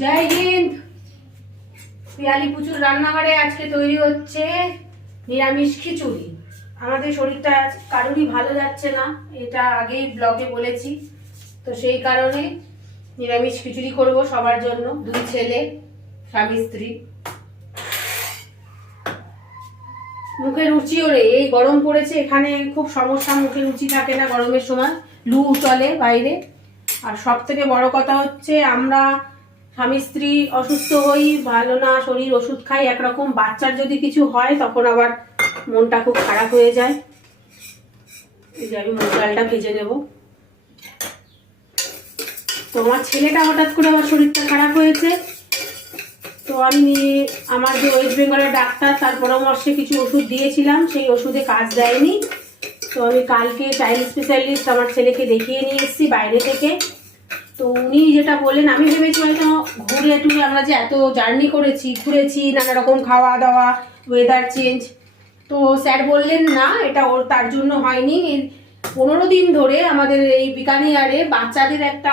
জয় হিন্দ। পিয়ালি পুচুর রান্নাঘরে আজকে তৈরি হচ্ছে নিরামিষ খিচুড়ি। আমাদের শরীরটা কারোরই ভালো যাচ্ছে না, এটা আগেই ব্লগে বলেছি। তো সেই কারণে নিরামিষ খিচুড়ি করব সবার জন্য, দুই ছেলে স্বামী স্ত্রী। মুখে রুচিও নেই, এই গরম পড়েছে, এখানে খুব সমস্যা, মুখে রুচি থাকে না গরমের সময়, লু চলে বাইরে। আর সব থেকে বড় কথা হচ্ছে আমরা স্বামী স্ত্রী অসুস্থ হই, ভালো না শরীর, ওষুধ খাই একরকম, বাচ্চার যদি কিছু হয় তখন আবার মনটা খুব খারাপ হয়ে যায়। এই যে আমি মুগ ডালটা ভেজে নেব। তো আমার ছেলেটা হঠাৎ করে আমার শরীরটা খারাপ হয়েছে, তো আমি আমার যে ওয়েস্ট বেঙ্গলের ডাক্তার তার পরামর্শে কিছু ওষুধ দিয়েছিলাম, সেই ওষুধে কাজ দেয়নি। তো আমি কালকে চাইল্ড স্পেশালিস্ট আমার ছেলেকে দেখিয়ে নিয়ে এসেছি বাইরে থেকে। তো উনি যেটা বললেন, আমি ভেবেছি হয়তো ঘুরে টুরে, আমরা যে এত জার্নি করেছি, ঘুরেছি, নানা রকম খাওয়া দাওয়া, ওয়েদার চেঞ্জ, তো স্যার বললেন না, এটা ওর তার জন্য হয়নি। 15 দিন ধরে আমাদের এই বিকানিয়ারে বাচ্চাদের একটা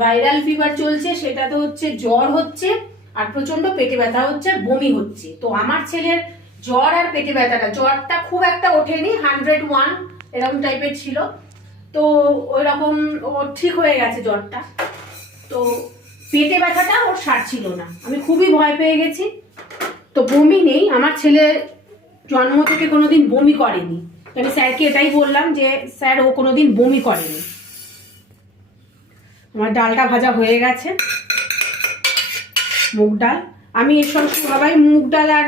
ভাইরাল ফিভার চলছে, সেটা তো হচ্ছে জ্বর হচ্ছে আর প্রচন্ড পেটে ব্যথা হচ্ছে, বমি হচ্ছে। তো আমার ছেলের জ্বর আর পেটে ব্যথাটা, জ্বরটা খুব একটা ওঠেনি, 101 এরকম টাইপের ছিল, তো ওই রকম ও ঠিক হয়ে গেছে জ্বরটা। তো পেটে ব্যথাটা ওর সারছিল না, আমি খুবই ভয় পেয়ে গেছি। তো বমি নেই, আমার ছেলে জন্ম থেকে কোনোদিন বমি করেনি। আমি স্যারকে এটাই বললাম যে স্যার ও কোনোদিন বমি করেনি। আমার ডালটা ভাজা হয়ে গেছে, মুগ ডাল। আমি এর সঙ্গে সবাই মুগ ডাল আর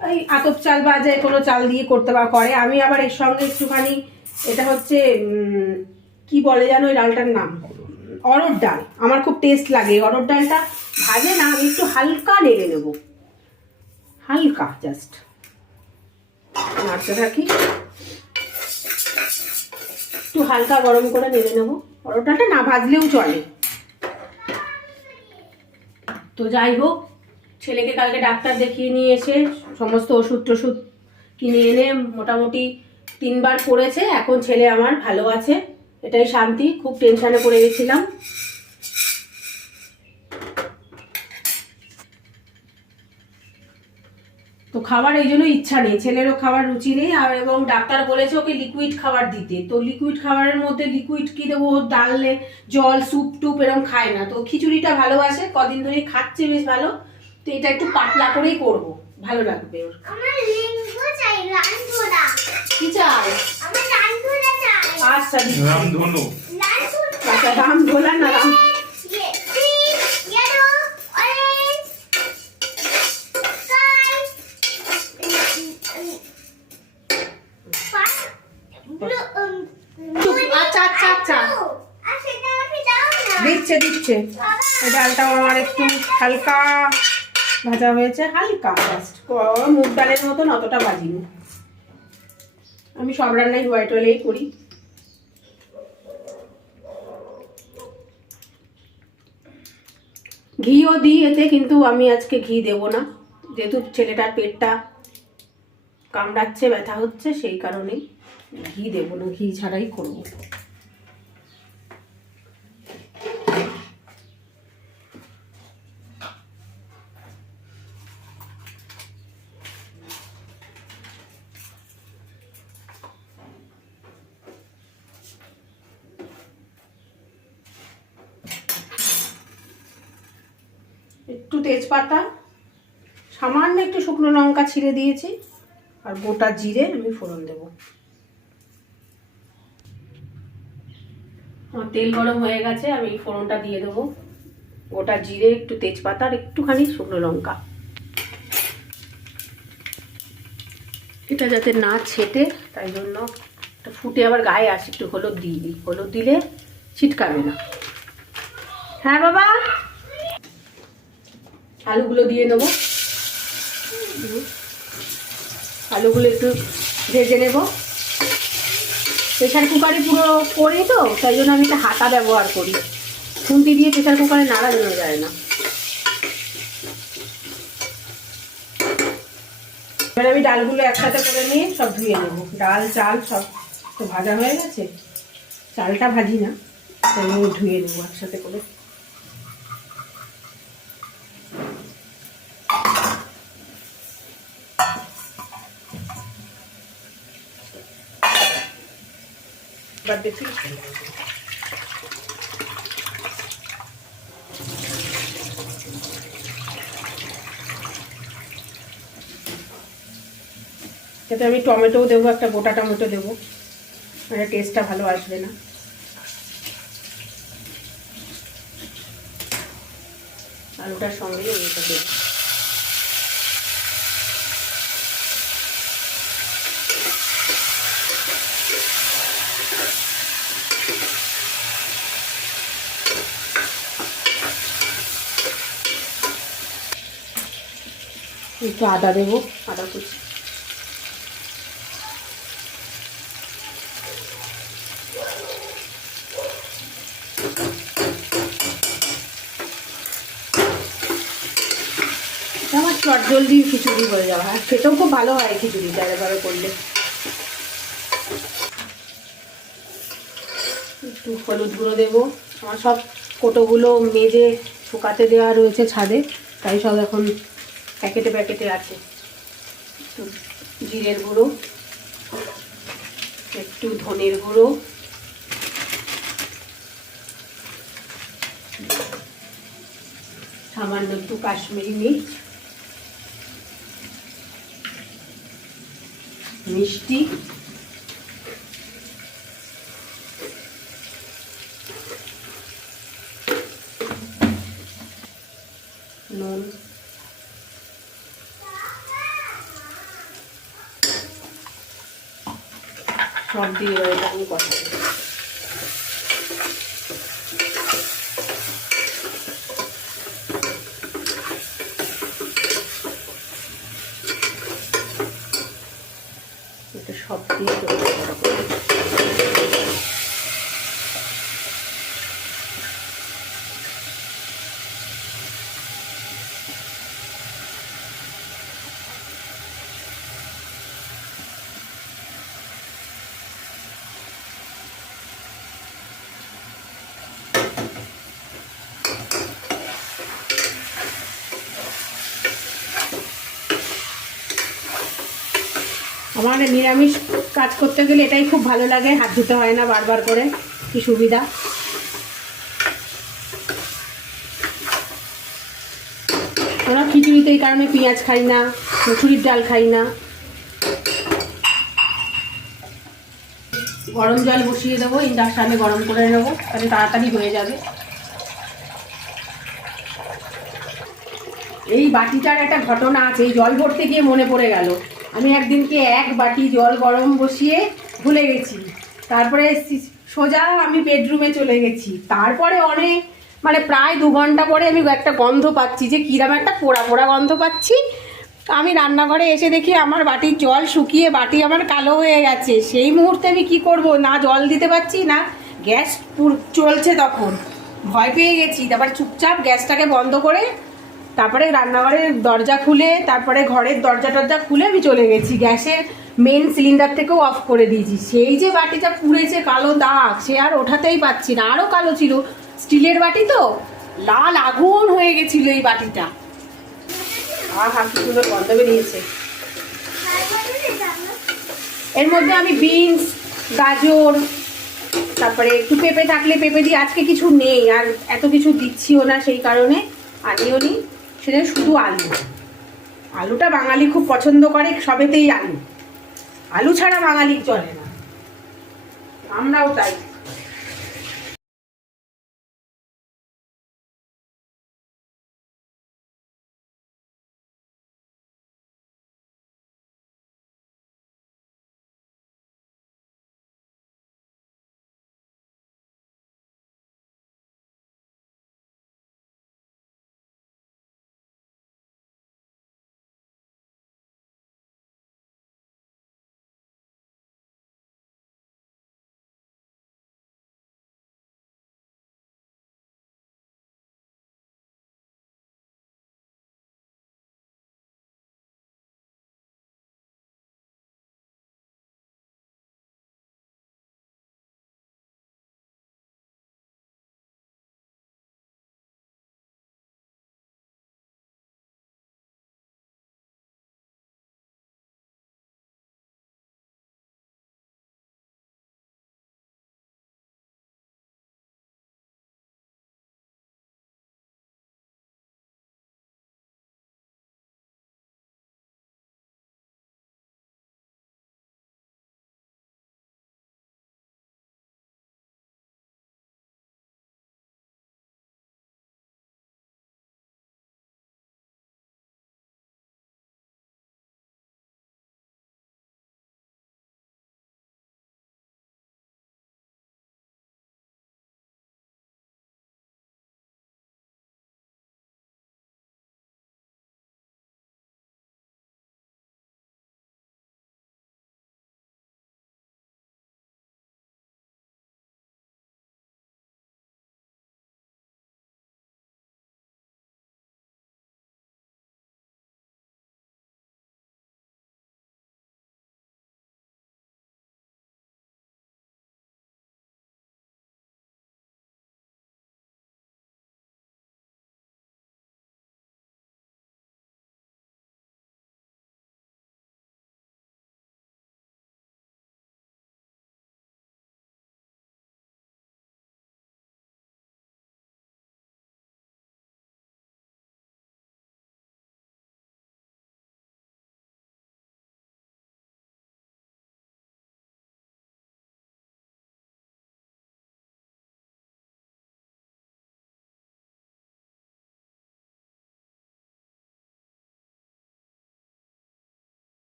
এই আতপ চাল বা যে কোনো চাল দিয়ে করতে করে, আমি আবার এর সঙ্গে একটুখানি, এটা হচ্ছে কি বলে জানো ওই ডালটার নাম, অরহর ডাল। আমার খুব টেস্ট লাগে অরহর ডালটা, ভাজে না, আমি একটু হালকা নেড়ে নেব, হালকা জাস্ট নাড়তে থাকি, একটু হালকা গরম করে নেড়ে নেব। অরহর ডালটা না ভাজলেও চলে। তো যাই হোক, ছেলেকে কালকে ডাক্তার দেখিয়ে নিয়ে এসে সমস্ত ওষুধ টষুধ কিনে এনে মোটামুটি 3 বার করেছে, এখন ছেলে আমার ভালো আছে, এটাই শান্তি। খুব টেনশনে পড়ে গেছিলাম। তো খাবার এই জন্য ইচ্ছা নেই, ছেলেরও খাবার রুচি নেই, আর এবং ডাক্তার বলেছে ওকে লিকুইড খাবার দিতে। তো লিকুইড খাবারের মধ্যে লিকুইড কি দেবো, ডালে জল স্যুপ টুপ এরকম খায় না। তো খিচুড়িটা ভালোবাসে, কদিন ধরে খাচ্ছে বেশ ভালো। তো এটা একটু পাতলা করেই করব, ভালো লাগবে ওর। কি চাই? আচ্ছা রামধনু, আচ্ছা রামধোলা না রাম, দিচ্ছে দিচ্ছে। ডালটাও আমার একটু হালকা ভাজা হয়েছে, হালকা জাস্ট, মুগ ডালের মতন অতটা ভাজিনি। আমি সব রান্নাই হোয়াইট অয়েলেই করি। ঘিও দিই এতে, কিন্তু আমি আজকে ঘি দেব না, যেহেতু ছেলেটার পেটটা কামড়াচ্ছে, ব্যথা হচ্ছে, সেই কারণেই ঘি দেব না, ঘি ছাড়াই করব। একটু তেজপাতা, সামান্য একটু শুকনো লঙ্কা ছিঁড়ে দিয়েছি, আর গোটা জিরে আমি ফোড়ন দেব। আমার তেল গরম হয়ে গেছে, আমি ফোড়নটা দিয়ে দেবো। গোটা জিরে, একটু তেজপাতা আর একটুখানি শুকনো লঙ্কা। এটা যাতে না ছেটে, তাই জন্য ফুটে আবার গায়ে আসে, একটু হলুদ দিয়ে দিই, হলুদ দিলে ছিটকাবে না। হ্যাঁ বাবা, আলুগুলো দিয়ে নেবো, আলুগুলো একটু ভেজে নেব। প্রেশার কুকারে পুরো করি তো, তাই জন্য আমি একটা হাতা ব্যবহার করি, খুন্তি দিয়ে প্রেশার কুকারে নাড়ানো যায় না। এবার আমি ডালগুলো একসাথে করে নিয়ে সব ধুয়ে নেব। ডাল চাল সব তো ভাজা হয়ে গেছে, চালটা ভাজি না। আমি ধুয়ে নেবো একসাথে করে। এবার দেখি এতে আমি টমেটোও দেবো, একটা গোটা টমেটো দেবো, মানে টেস্টটা ভালো আসবে না। আলুটার সঙ্গে এটা দেবো। একটু আদা দেবো, আদা কুচি। আমার চটজলদি খিচুড়ি হয়ে যাওয়া, আর খেতেও খুব ভালো হয় খিচুড়ি এভাবে করলে। একটু হলুদ গুঁড়ো দেবো। আমার সব কোটোগুলো মেজে শুকাতে দেওয়া রয়েছে ছাদে, তাই সব এখন প্যাকেটে প্যাকেটে আছে। একটু জিরের গুঁড়ো, একটু ধনের গুঁড়ো, সামান্য একটু কাশ্মীরি মির্চ, মিষ্টি, নুন, সব দিয়ে এবার এটা আমি কষাবো। এটা সব দিয়ে আমার নিরামিষ কাজ করতে গেলে এটাই খুব ভালো লাগে, হাত ধুতে হয় না বারবার করে, কি সুবিধা। আমরা খিচুড়িতে এই কারণে পেঁয়াজ খাই না, মুসুরির ডাল খাই না। গরম জল বসিয়ে দেবো, ইন্ডাকশানে গরম করে নেবো, তাহলে তাড়াতাড়ি হয়ে যাবে। এই বাটিটার একটা ঘটনা আছে, এই জল ভরতে গিয়ে মনে পড়ে গেল। আমি একদিনকে 1 বাটি জল গরম বসিয়ে ভুলে গেছি, তারপরে সোজা আমি বেডরুমে চলে গেছি। তারপরে অনেক মানে প্রায় 2 ঘন্টা পরে আমি একটা গন্ধ পাচ্ছি, যে কিরম একটা পোড়া পোড়া গন্ধ পাচ্ছি। আমি রান্নাঘরে এসে দেখি আমার বাটির জল শুকিয়ে বাটি আমার কালো হয়ে গেছে। সেই মুহূর্তে আমি কি করব, না জল দিতে পারছি না, গ্যাস চলছে, তখন ভয় পেয়ে গেছি। তারপর চুপচাপ গ্যাসটাকে বন্ধ করে তারপরে রান্নাঘরের দরজা খুলে, তারপরে ঘরের দরজা টরজা খুলে আমি চলে গেছি, গ্যাসের মেন সিলিন্ডার থেকেও অফ করে দিয়েছি। সেই যে বাটিটা পুড়েছে কালো দাগ, সে আর ওঠাতেই পাচ্ছি না, আরও কালো ছিল। স্টিলের বাটি তো, লাল আগুন হয়ে গেছিল এই বাটিটা। আহা কি সুন্দর গন্ধ বেরিয়েছে। এর মধ্যে আমি বিনস, গাজর, তারপরে একটু পেঁপে থাকলে পেঁপে দিয়ে, আজকে কিছু নেই আর এত কিছু দিচ্ছিও না, সেই কারণে আনিও নি, সেটা শুধু আলু। আলুটা বাঙালি খুব পছন্দ করে, সবেতেই আলু, আলু ছাড়া বাঙালির চলে না, আমরাও তাই।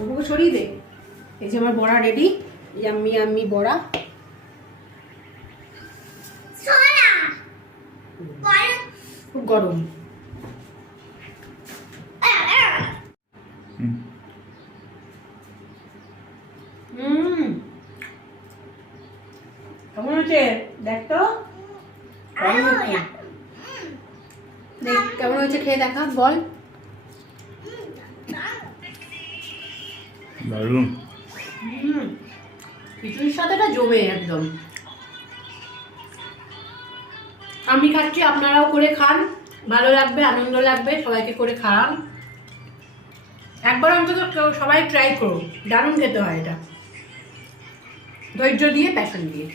ওগুলো সরিয়ে দে। এই যে আমার বড়া রেডি, ইয়াম্মি ইয়াম্মি বড়া। খুব গরম। কেমন হচ্ছে দেখ তো, কেমন হয়েছে খেয়ে দেখা বল। দারুণ। খিচুড়ির সাথে এটা জমে একদম। আমি খাচ্ছি, আপনারাও করে খান, ভালো লাগবে, আনন্দ লাগবে, সবাইকে করে খান। একবার অন্তত সবাই ট্রাই করুন, দারুণ খেতে হয় এটা, ধৈর্য দিয়ে, প্যাশন দিয়ে।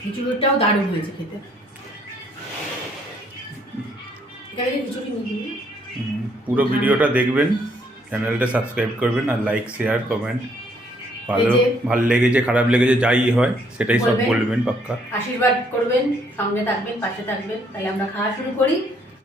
খিচুড়িটাও দারুণ হয়েছে খেতে। এখানে খিচুড়ি নিয়ে দিবি। পুরো ভিডিওটা দেখবেন, চ্যানেলটা সাবস্ক্রাইব করবেন, আর লাইক শেয়ার কমেন্ট, ভালো লেগেছে খারাপ লেগেছে যাই হয় সেটাই সব বলবেন পাক্কা। আশীর্বাদ করবেন, সঙ্গে থাকবেন, পাশে থাকবেন। তাহলে আমরা খাওয়া শুরু করি।